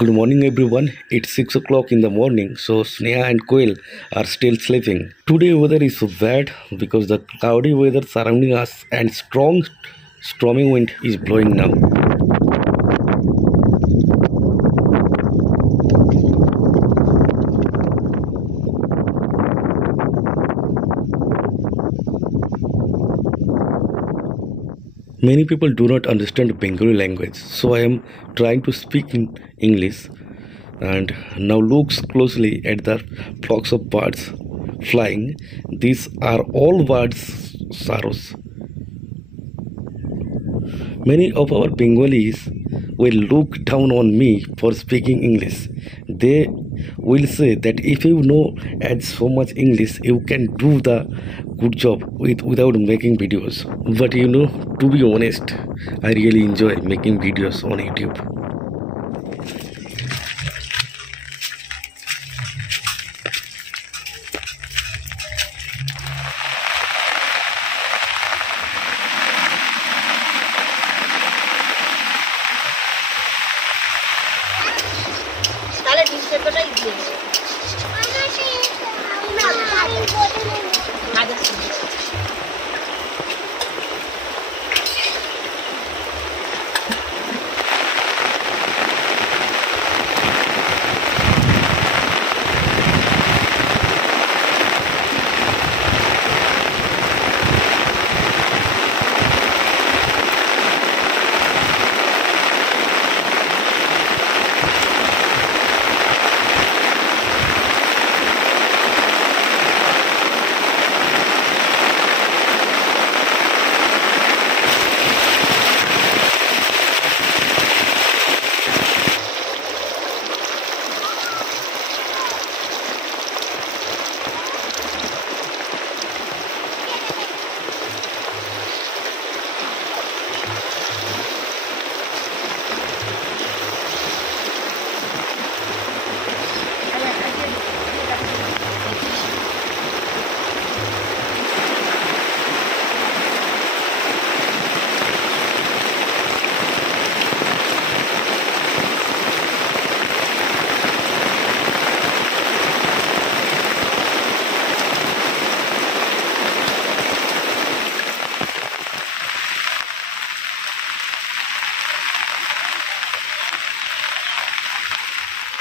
Good morning, everyone. It's 6 o'clock in the morning, so Sneha and Koel are still sleeping. Today, weather is so bad because the cloudy weather surrounding us and strong storming wind is blowing now. Many people do not understand Bengali language, so I am trying to speak in English. And now looks closely at the flocks of birds flying. These are all birds' sorrows. Many of our Bengalis will look down on me for speaking English. They will say that if you know as so much English, you can do the good job without making videos. But to be honest, I really enjoy making videos on YouTube. তাহলে ডিসপ্লেটাই দিয়ে দেবো।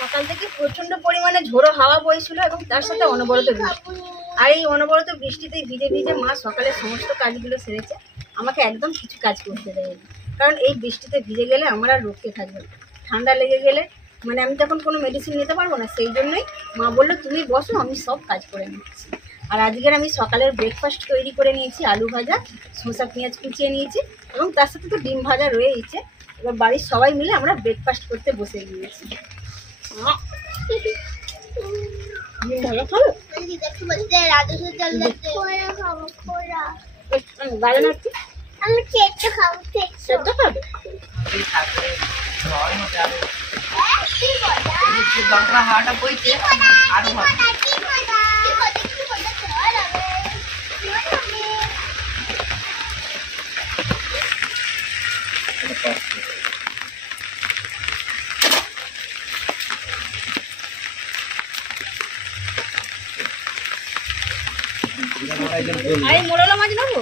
সকাল থেকে প্রচন্ড পরিমাণে ঝোড়ো হাওয়া বইছিল এবং তার সাথে অনবরত বৃষ্টি। আর এই অনবরত বৃষ্টিতে ভিজে ভিজে মা সকালে সমস্ত কাজগুলো সেরেছে, আমাকে একদম কিছু কাজ করতে দেয়নি। কারণ এই বৃষ্টিতে ভিজে গেলে আমার আর রক্ষে থাকবে না, ঠান্ডা লেগে গেলে আমি তখন কোনো মেডিসিন নিতে পারবো না। সেই জন্যই মা বললো তুমি বসো, আমি সব কাজ করে নিচ্ছি। আর আজকের আমি সকালের ব্রেকফাস্ট তৈরি করে নিয়েছি, আলু ভাজা, শসা পেঁয়াজ কুচিয়ে নিয়েছি এবং তার সাথে তো ডিম ভাজা রয়েছে। এবার বাড়ির সবাই মিলে আমরা ব্রেকফাস্ট করতে বসে গিয়েছি। হাওয়াটা বইতে আরো মোড়লা মাছ নেবো,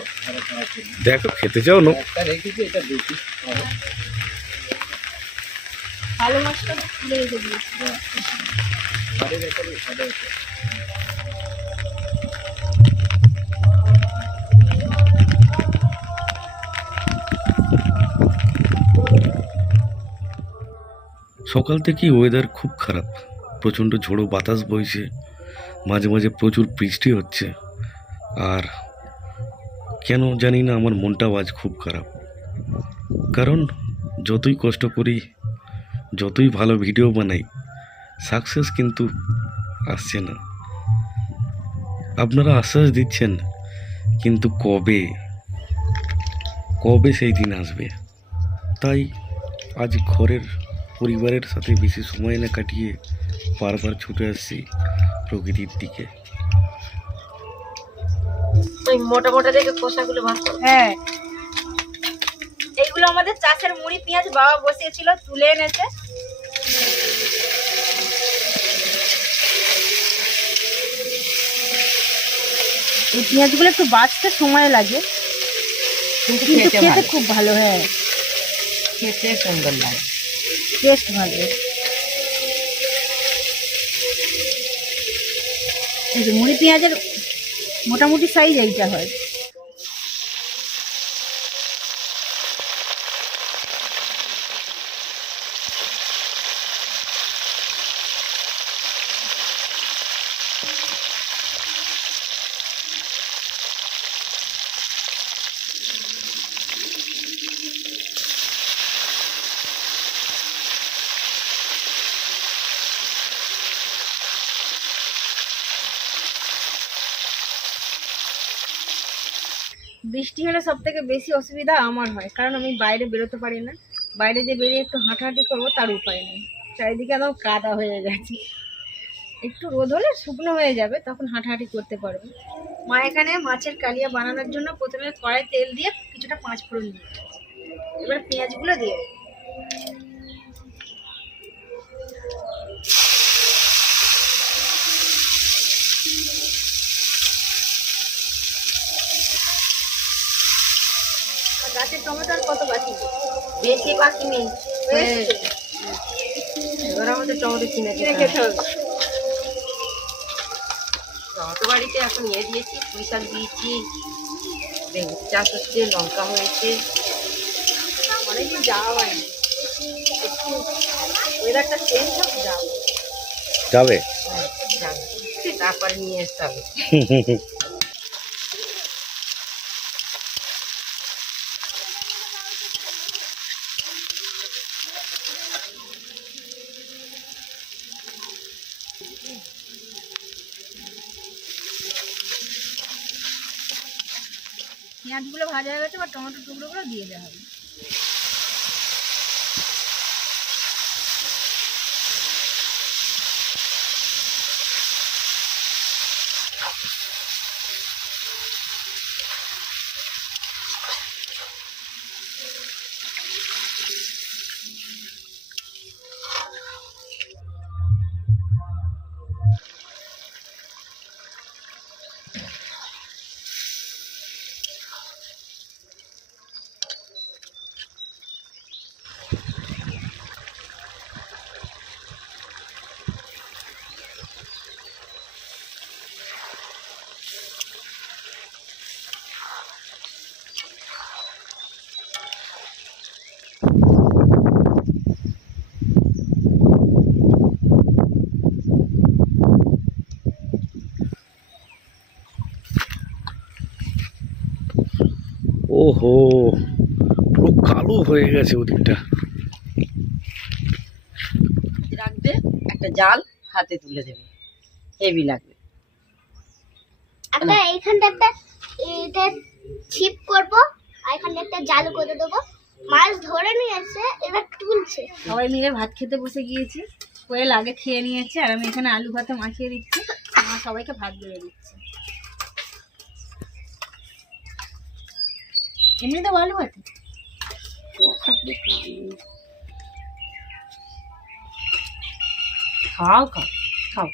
দেখো খেতে চাও না? ভালো মাছটা তুলে রেখে দিয়েছি। সকাল থেকেই ওয়েদার খুব খারাপ, প্রচণ্ড ঝোড়ো বাতাস বইছে, মাঝে মাঝে প্রচুর বৃষ্টি হচ্ছে। আর কেন জানি না আমার মনটাও আজ খুব খারাপ, কারণ যতই কষ্ট করি, যতই ভালো ভিডিও বানাই, সাকসেস কিন্তু আসছে না। আপনারা আশ্বাস দিচ্ছেন, কিন্তু কবে কবে সেই দিন আসবে? তাই আজ ঘরের পরিবারের সাথে বেশি সময় না কাটিয়ে বারবার ছুটে আসছি প্রকৃতির দিকে। ওই মোটা মোটা দেখে খোসাগুলো ভাগ করো। হ্যাঁ, এইগুলো আমাদের চাষের মুড়ি পেঁয়াজ বাবা বসিয়েছিল, তুলে এনেছে। এই পেঁয়াজগুলো একটু বাছতে সময় লাগে, কিন্তু কিন্তু খেতে খেতে ভালো, খুব ভালো। হ্যাঁ, খেতে সুন্দর লাগে। টেস্ট ভালো। এই যে মুড়ি পেঁয়াজের মোটামুটি সাইজ এইটা হয়। বৃষ্টি হলে সব থেকে বেশি অসুবিধা আমার হয়, কারণ আমি বাইরে বেরোতে পারি না। বাইরে যে বেরিয়ে একটু হাঁটাহাঁটি করবো তার উপায় নেই, চারিদিকে একদম কাদা হয়ে গেছে। একটু রোদ হলে শুকনো হয়ে যাবে, তখন হাঁটাহাঁটি করতে পারবে। মা এখানে মাছের কালিয়া বানানোর জন্য প্রথমে কড়াই তেল দিয়ে কিছুটা 5 ফোড়ন দিয়ে দিয়েছে। এবার পেঁয়াজগুলো দিয়ে দেবে। আর গাছের টমেটো আর কত বাকি? বেশি বাকি নেই, হয়েছে? এবার আমাদের টমেটো কিনে কিনে খেতে খেতে হবে। হবে। টমেটো বাড়িতে এখন দিয়েছি, পুঁই শাক দিয়েছি, বেগুন চাষ হচ্ছে, লঙ্কা হয়েছে। অনেকদিন যাওয়া হয়নি, একটু ওয়েদারটা চেঞ্জ হোক যাও। যাবে? হ্যাঁ, যাবে। তারপরে নিয়ে আসতে হবে। পেঁয়াজগুলো ভাজা হয়ে গেছে, বা টমেটো টুকরোগুলো দিয়ে দেওয়া হবে। ওহো, পুরো কালো হয়ে গেছে ওদিকটা। রাখবে, একটা জাল হাতে তুলে দেবে, হেভি লাগবে। একটা এইখানটা একটা এটা ছিপ করব, আর এখানটা একটা জাল করে দেবো। মাছ ধরে নিয়ে এসে এবার তুলছে। সবাই মিলে ভাত খেতে বসে গিয়েছি। কোয়েল আগে খেয়ে নিয়েছে, আর আমি এখানে আলু ভাতে মাখিয়ে দিচ্ছি। মা সবাইকে ভাত বেড়ে দিচ্ছে। এমনিতেও আলু ভাতে খাও খাও খাও।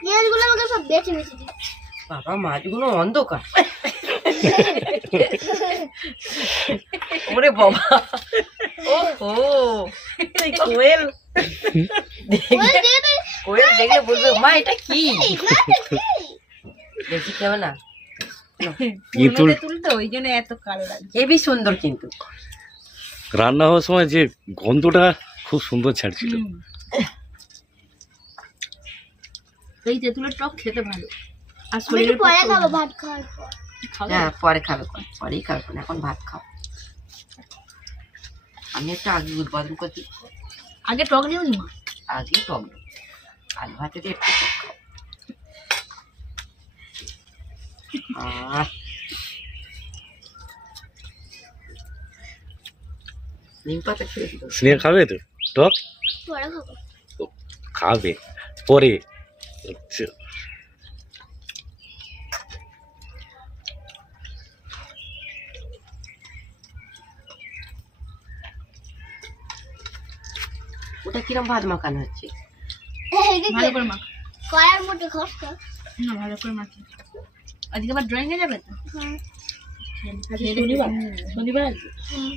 পেঁয়াজগুলো আমাকে সব বেছে বেছে দিচ্ছে। বাবা, মাছগুলো অন্ধকার। ওরে বাবা, ওহো, এই কোয়েল কোয়েল দেখলে বলবে, মা এটা কি? বেশি খেও না। ইঁতুল তুলতে ওই জন্য এত কালো লাগে। হেবি সুন্দর কিন্তু। রান্না হওয়ার সময় যে গন্ধটা খুব সুন্দর ছাড়ছিল। এই তেঁতুলের টক খেতে ভালো, আর আমি শরীরের একটু পরে পক্ষেও খাবো ভালো। ভাত খাওয়ার পর। খাবে? হ্যাঁ, পরে খাবে, পরেই খাবে না, এখন ভাত খাও। আমি একটা আগে উদ্বোধন করছি, আগে টক নিও নি মা। আগে টক দেবো। আলু ভাতে দিয়ে একটু টক খাও। নিম পাতা খেয়ে দিল। স্নেহ খাবে তো টক? পরে খাবো। খাবে পরে। আচ্ছা, ওটা কিরম ভাত মাখানো হচ্ছে? ভালো করে মা। কড়ার মধ্যে ঘষ কর। না ভালো করে মাখি। আজকে আবার ড্রয়িং এ যাবে তো? হ্যাঁ। শনিবার শনিবার আজকে। হুম।